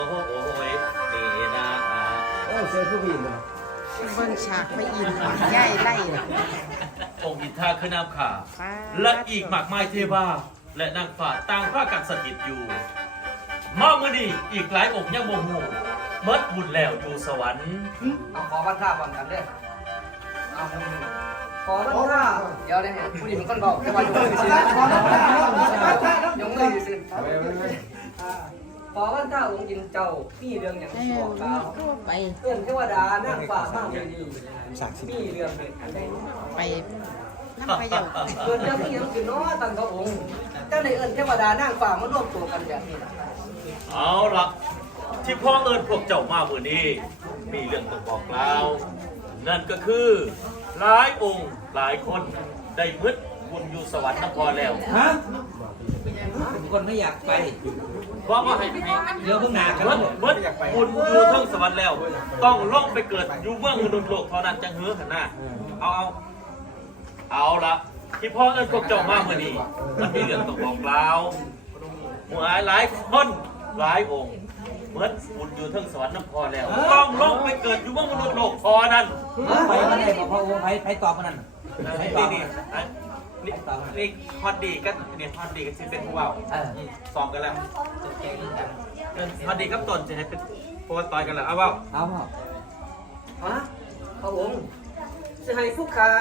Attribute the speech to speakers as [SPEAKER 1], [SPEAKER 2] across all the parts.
[SPEAKER 1] โอ้ยนี่นะ
[SPEAKER 2] เสื้อผู้หญิงเหรอ
[SPEAKER 3] เบิ่งฉากไปอินย่ายไล่
[SPEAKER 1] องค์อินทราคือน้ำขาและอีกมากมายเทวาและนางฟ้าต่างพากันสถิตอยู่มาเมื่อนี้อีกหลายองค์ยังบ่ฮู้เมิดบุญแล้วอยู่สวรรค์
[SPEAKER 4] เอาขอบัตรท่าก่อนกันเด้อเอาขอบัตรท่าเดี๋ยวได้เห็นผู้หญิงเป็นคนบอกแต่ว่ายกมือสิยกมือสิขอบัตรท่าองค์ยินเจ้าพี่เรื่องอย่างที่บอกกล่าว
[SPEAKER 3] ก็ไป
[SPEAKER 4] เพื่อนเทวดานั่งฝ่ามากเลยดีพี่เรื่องเป็นอันใด
[SPEAKER 3] ไปน้ำพะเยา
[SPEAKER 4] เกิดเรื่องนี้ยังคือน้อตั้งพระองค์เจ้าในเอิญเทวดานั่งฝ่ามาร่วมตัวกันอย่างนี้
[SPEAKER 1] เอาละที่พ่อเอิญพวกเจ้ามาเมื่อนี้มีเรื่องต้องบอกกล่าวนั่นก็คือหลายองค์หลายคนได้มืดบุญอยู่สวรรค์นครแล้ว
[SPEAKER 5] ฮะคนไม่อยากไป
[SPEAKER 1] เพราะว่าให้
[SPEAKER 5] เดี๋ยวเพิ่งหนากัน
[SPEAKER 1] เมื่
[SPEAKER 5] แล้
[SPEAKER 1] อ
[SPEAKER 5] ว
[SPEAKER 1] เมื่อบุญอยู่เทั้งสวรรค์แล้ว ต้องล่องไปเกิดอยู่เมืองมนุษย์โลกเท่านั้นจังเหือหันหน้าเอาละที่พ่อเอิญพวกเจ้ามาเมื่อนี้มันมีเรื่องต้องบอกกล่าวหลายคนหลายองค์เหมือนบุญอยู่เทั้งสวรรค์นครแล้ว ต้องล่องไปเกิดอยู่เมืองมนุษย์โลกพอนั้น
[SPEAKER 5] ไปมาได้บอกพระองค์ไปตอบมันนั่นไปตอบ
[SPEAKER 1] นี่ฮอตดีก็เนี่ยฮอตดีก็สิเป็นผู้เบาซ้อมกันแล้วฮอตดีกับตนจะให้เป็นโปรต่อยกันแล้วเอาเปล่า
[SPEAKER 5] เอาเปล่า
[SPEAKER 4] ฮะพระองค์จะให้ผู้ค้า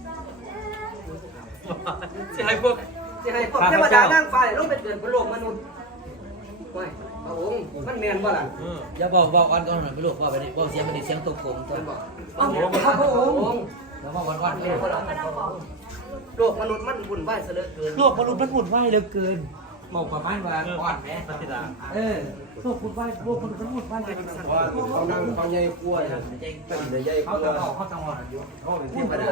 [SPEAKER 1] จะให้พวก
[SPEAKER 4] จะให้พวกเทวดานั่งฝ่าลงไปเกิดบนโลกมนุษย์ไม่พระองค์มันแมนบ่ล่ะ
[SPEAKER 5] อย่าบอกอ่อนก่อนหน่อยไม่รู้ว่าไปนี่บอกเสียงมันดิเสียงตกโกงตัว
[SPEAKER 4] พระองค์
[SPEAKER 5] แล้วบอกอ่อน
[SPEAKER 4] แมนบ่ล่ะโลกมนุษย์มันวุ่นวายซะเหลือเกิน
[SPEAKER 5] โลกมนุษย์มันวุ่นวายเหลือเกินบอกประมาณว่าอ่อนไหมโลกวุ่นวายโลกมนุษย์มันวุ่นวายเลย
[SPEAKER 2] ว่าเขานั่งเขาใหญ่กล้วยใหญ่ก
[SPEAKER 5] เขา
[SPEAKER 2] ล้
[SPEAKER 5] จะ
[SPEAKER 2] วย
[SPEAKER 5] บอกเขาจะอ่อนอยู่
[SPEAKER 2] เขาเป็นเทวดา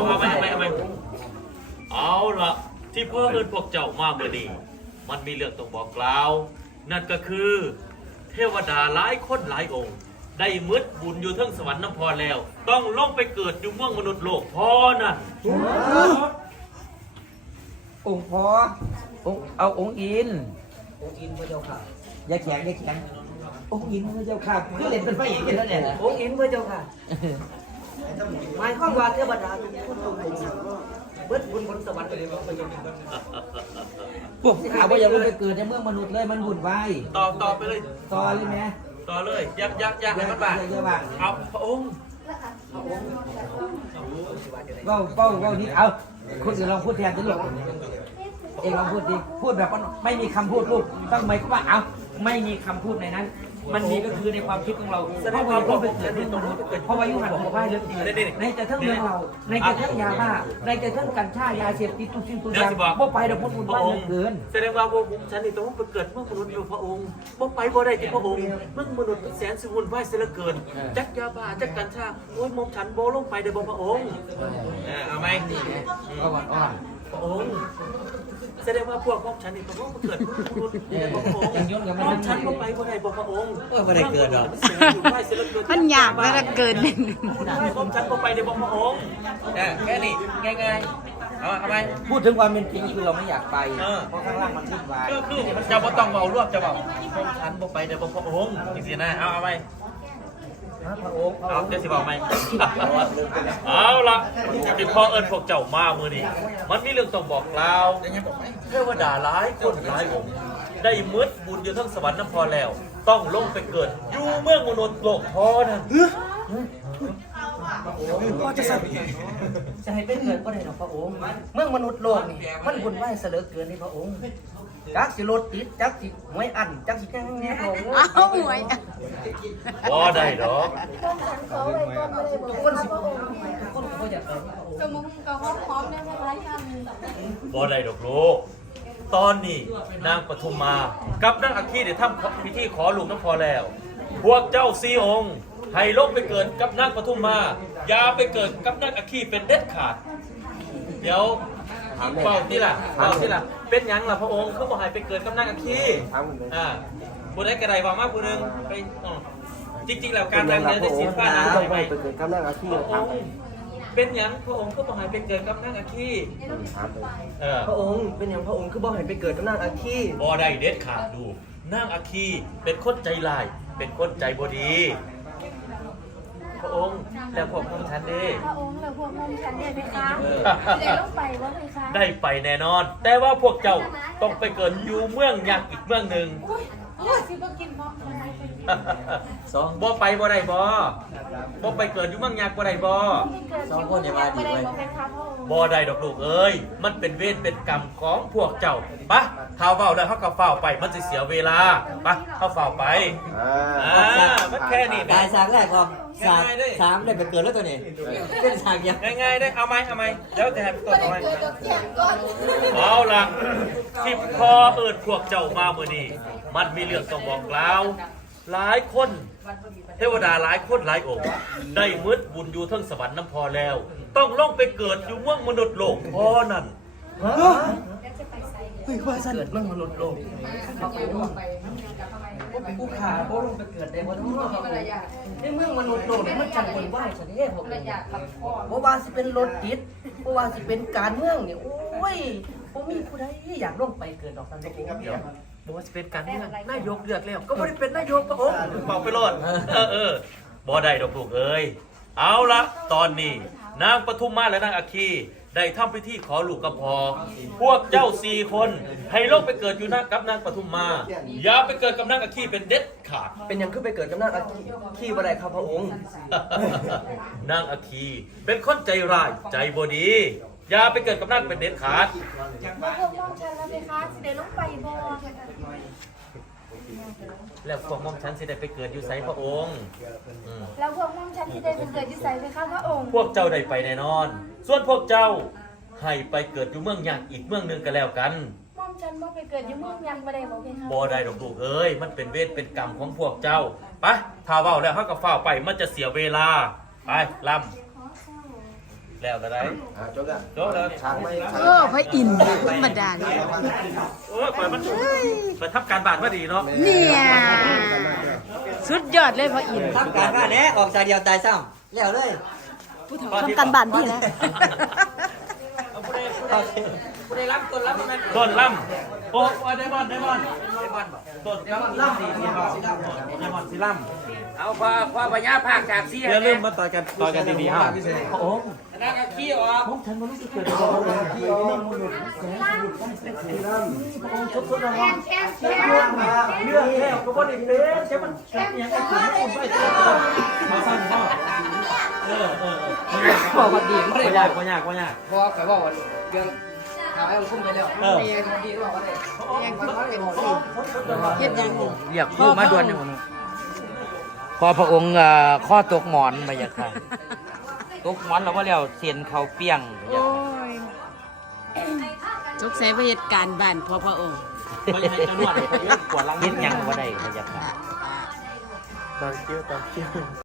[SPEAKER 1] เอาละที่พ่อเอิญพวกเจ้ามาเมื่อนี้มันมีเรื่องต้องบอกกล่าว นั่นก็คือ เทวดาหลายคนหลายองค์ ได้มืดบุญอยู่เทั้งสวรรค์น้ำพอแล้ว ต้องล่องไปเกิดอยู่เมืองมนุษย์โลกพอนั่น
[SPEAKER 5] องค์พอเอาองค์อิน
[SPEAKER 4] องค์อินพระเจ้าค่ะ
[SPEAKER 5] อย่าแข็งองค์อินพระเจ้าค่ะคือเล่นเป็นพระเอกกันแล้วเนี่ยนะ
[SPEAKER 4] องค์อินพระเจ้าค่ะหมายความว่าเทวดาทุกคนต้องเป็นเบิดบุญบนสวรรค์ไปเลยพระเจ้าค่ะ
[SPEAKER 5] พวกข่าวว่าอย่าลงไปเกิดในเมืองมนุษย์เลยมันวุ่นวาย
[SPEAKER 1] ต่อไปเลย
[SPEAKER 5] ต่อเลยไหม
[SPEAKER 1] ต่อเลยยักให้มันบาด
[SPEAKER 5] เยอะบ้าง
[SPEAKER 1] เอาพระองค์
[SPEAKER 5] เบ้านิดเอาคุณอื่นลองพูดแทนสิลูกเองลองพูดดิพูดแบบว่าไม่มีคำพูดลูกต้องหมายความว่าเอาไม่มีคำพูดในนั้น มันมีก็คือในความคิดของเราเพราะว่าเราไปเกิดที่ตรงนู้นเพราะว่ายุคหันหัวผ้าเยอะในแต่ทั้งเมืองเราในแต่ทั้งยาบ้าในแต่ทั้งกัญชายาเสพติดทุกสิ่งทุกอย่างบ่ไปเดี๋ยวพูดบ้านเกิน
[SPEAKER 1] แสดงว่าพวกฉันนี่ต้องไปเกิดเมืองมนุษย์อยู่พระองค์บ่ไปบ่ได้ที่พระองค์เมืองมนุษย์แสนสิวุ่นวายเสียเหลือเกินจักยาบ้าจักกัญชาโอ้ยมอมฉันโบลงไปเดี๋ยวพระองค์เอาไหม
[SPEAKER 5] ก็อ่อน
[SPEAKER 1] พระองค์แสดงว่าพวกมอมฉันนี่ต้องมาเกิดเมืองมนุษย์พระองค์มอมฉันบ่ไปบ่ได้บ่พระองค์
[SPEAKER 5] ไม่ได้เกิดหรอก
[SPEAKER 3] มันอยากแล้วเกิน
[SPEAKER 1] มอมฉันบ่ไปได้บ่พระองค์
[SPEAKER 5] แค่นี้ง่ายๆเอาไหมพูดถึงความเป็นจริงคือเราไม่อยากไปเพราะข้างล่างมันวุ่นวาย
[SPEAKER 1] ก็คือจะบ่ต้องเมารวบจะบอกมอมฉันบ่ไปได้บ่พระองค์จริงๆนะเอาไหม
[SPEAKER 4] พระองค์
[SPEAKER 1] เอาเดี๋ยวสิบอกไหม เอาละที่พ่อเอิญพวกเจ้ามามือนี้มันมีเรื่องต้องบอกกล่าวเทวดาหลายคนหลายองค์ได้มืดบุญอยู่ทั้งสวรรค์น้ำพอแล้ว ต้องลงไปเกิดอยู่เมืองมนุษย์โลกพอนะ
[SPEAKER 4] จะให้เป็นเกิดก็ได้หรอกพระองค์เมื่อมนุษย์โลกนี่มันวุ่นวายเสยเหลือเกินนี่พระองค์จักสิรถติดจักสิหวยอันจักสิแง่แง่ลง
[SPEAKER 3] เอาหวย
[SPEAKER 1] พอได้หรอก
[SPEAKER 4] คนสิคนก็อยากไป
[SPEAKER 6] สมมุติก็พร้อมได้ไหมคะท่าน
[SPEAKER 1] พอได้ดอกลูกตอนนี้นางปทุมมากับนางอัคคีได้ทำพิธีขอลูกน้ำพอแล้ว พวกเจ้าสี่องค์ให้ลงไปเกิดกับนางปทุมมาอย่าไปเกิดกับนางอัคคีเป็นเด็ดขาดเดี๋ยวเป่าที่ล่ะเป็นหยังล่ะพระองค์เขาบอกให้ไปเกิดกับนางอัคคีผู้ใดกระไดบอกมากผู้หนึ่งไปจริงๆแล้วการนางเนี่ยได้สินฟ้านางไป
[SPEAKER 2] ไปเกิดข้ามนั่งอาชีพ
[SPEAKER 1] พระองค์เป็นหยังพระองค์ก็บอกให้ไปเกิดกับนางอัคคี
[SPEAKER 4] พระองค์เป็นอย่างพระองค์คือบ่ให้ไปเกิดกับนางอาคี
[SPEAKER 1] บ่ได้เด็ดขาดดูนางอาคีเป็นคนใจลาย เป็นคนใจบดี พระองค์แล้วพวกของฉันเด้
[SPEAKER 6] พระองค์แล้วพวกมอมฉันเนี่ยไหมคะเดี๋ยวต้องไปว่าไหมคะ
[SPEAKER 1] ได้ไปแน่นอน แต่ว่าพวกเจ้าต้องไปเกิดอยู่เมืองยักษ์อีกเมืองหนึ่ง
[SPEAKER 6] สิบ่กินมอมฉันไหม
[SPEAKER 1] บ่ไปบ่ได้บ่ไปเกิดอยู่เมืองยักษ์บ่ได้บ่
[SPEAKER 6] สองคนเนี่ยมาดีเลยไหมคะพระองค์
[SPEAKER 1] บ่ได้ดอกลูกเอ้ยมันเป็นเวรเป็นกรรมของพวกเจ้าปะเท้าเฝ้าแล้วเขาก็เฝ้าไปมันจะเสียเวลาปะเขาเฝ้าไปมันแค่นี้
[SPEAKER 5] กายฉากแรกออกฉาก
[SPEAKER 1] ง่ายๆเด้
[SPEAKER 5] สามได้ไปเกิดแล้วตัวนี้เป็นฉากยัง
[SPEAKER 1] ง่ายๆได้เอาไหมแล้วแต่ตัวเอาไหม
[SPEAKER 6] เกิดดอกแจ้งก่อน
[SPEAKER 1] เอาล่ะที่พอเอิญพวกเจ้ามาเมื่อนี้มันมีเรื่องต้องบอกกล่าวหลายคนเทวดาหลายคนหลายองค์ได้มืดบุญอยู่เทั้งสวรรค์น้ำพอแล้ว ต้องล่องไปเกิดอยู่เมืองมนุษย์โลกพอนั่น
[SPEAKER 4] เกิดเมืองมนุษย์โลกเขาไปร่วมผู้ขาโอ้ลงไปเกิดได้บ่ต้องรอเขาในเมืองมนุษย์โลกนี่มันจังคนไหวซะเด้ผมบ่ว่าสิเป็นรถติดบ่ว่าสิเป็นการเมืองนี่โอ้ยบ่มีผู้ใดอยากลงไปเกิดดอกสันติบ่ว่าสิเป็นการเมืองนายกเลือกแล้วก็บ่ได้เป็นนายกพระองค์
[SPEAKER 1] บอกไปโลดบ่ได้ดอกลูกเอ้ยเอาละตอนนี้นางปทุมมาและนางอาคีได้ทำพิธีขอลูกกับพอพวกเจ้า4 คนให้ลงไปเกิดอยู่กับนางปทุมมา อย่าไปเกิดกับนางอาคีเป็นเด็ดขาด
[SPEAKER 4] เป็นหยังคือไปเกิดกับนางอาคีบ่ได้ครับพระองค์
[SPEAKER 1] นางอาคีเป็นคนใจร้ายใจบดี อย่าไปเกิดกับนางเป็นเด็ดขาด
[SPEAKER 6] แล้วพวกมอมฉันแล้วไหมคะสิได้ลงไปบ่
[SPEAKER 1] แล้วพวกม่อมฉันสิได้ไปเกิดอยู่ไสพระองค์อืม
[SPEAKER 6] แล้วพวกมอมฉันที่ได้เป็นเกิดที่ใส่ไหมคะพระองค์
[SPEAKER 1] พวกเจ้าได้ไปแน่นอน ส่วนพวกเจ้าให้ไปเกิดอยู่เมืองยักษ์อีกเมืองหนึ่งก็แล้วกัน
[SPEAKER 6] มอมฉันบ่ไปเกิดอยู่เมืองยังบ่ได้บ่เพคะ
[SPEAKER 1] บ่ได้ดอกลูกเอ้ย มันเป็นเวรเป็นกรรมของพวกเจ้า ไปถ้าเว้าแล้วเขาก็เฝ้าไป มันจะเสียเวลา ไปลำแล้วก็ได้
[SPEAKER 2] จบแล้ว
[SPEAKER 1] จบแล้ว
[SPEAKER 2] ช้างไม่
[SPEAKER 3] เออพระอินทร์เนี่ยธรรมดาเนี่ย
[SPEAKER 1] โอ้ยปล่อยมันไปทับการบาดมาดีเนาะ
[SPEAKER 3] เนี่ยสุดยอดเลยพระอินทร์
[SPEAKER 5] ทำการบ้านแน่ออกจากเดียวตายซ้ำแล้วเลย
[SPEAKER 3] ทำกันบ้านดีนะ
[SPEAKER 5] ผู้ใดรับต้นรับมัน
[SPEAKER 1] ต้นลำโอ้ยได้บอลต้นลำดีได้บอลสิลำ
[SPEAKER 5] เอาพอปัญญาภาคจากเสีย
[SPEAKER 1] อย่าลืมมาต่อยกันดีๆฮะ
[SPEAKER 5] พระองค์นักขี้ออกผมฉันมารู้สึกเกิดอะไรที่ออกพระองค์ชกตัวระวังเรื่องแล้วก็บ่ได้เป็นใช่มันแค่ยังไงถึงคุณไปมาสั่นพ่อบอกว่าดีไม่ได้บ่ยาก
[SPEAKER 4] พอข่อยบอกว่าเรื่องข่าวให้มันคุ้มไปแล้วดีก็บอกว่าได้
[SPEAKER 3] ยังคือเฮ็ดยังอยู่
[SPEAKER 5] เรียกผู้มาด่วนอยู่พอพระองค์ข้อตกหมอนมาอย่างค่ะตกหมอนเราก็แล้วเสียนเขาเปี้ยง
[SPEAKER 3] โอ้ยจกใส่ไปเหตุการณ์บ้านพระองค์
[SPEAKER 1] ไม่ให้จังหวัดปวดหลัง
[SPEAKER 5] เฮ็ดหยังบ่ได้มาอย่างค่ะ
[SPEAKER 1] ตอนเที่ยว